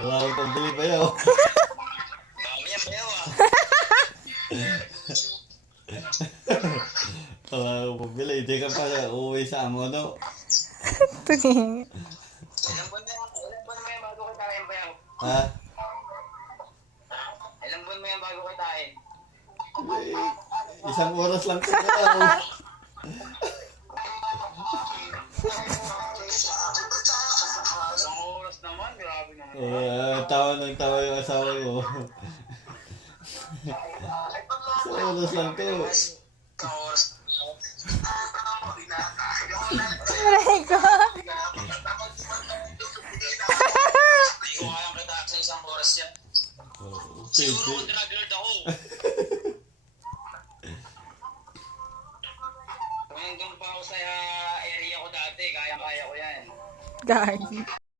Wala akong pambili pa yun. Mamaya pa yun ah. Wala akong pambili. Hindi ka pa uuwi sa amo, no? Tuning. Ilang buwan mo yan bago kitain pa yan? Ha? Ilang buwan mo yan bago kitain? Isang oras lang ko na. Isang oras naman, grabe naman. Tawa ng tawa yung asawa ko. Isang oras lang to. Isang oras. Aray ko. Hindi ko kayang kita sa isang oras yan. Siguro kung drug-lord ako. Kung hanggang pa ako sa area ko dati, kaya-kaya ko yan. Gagi.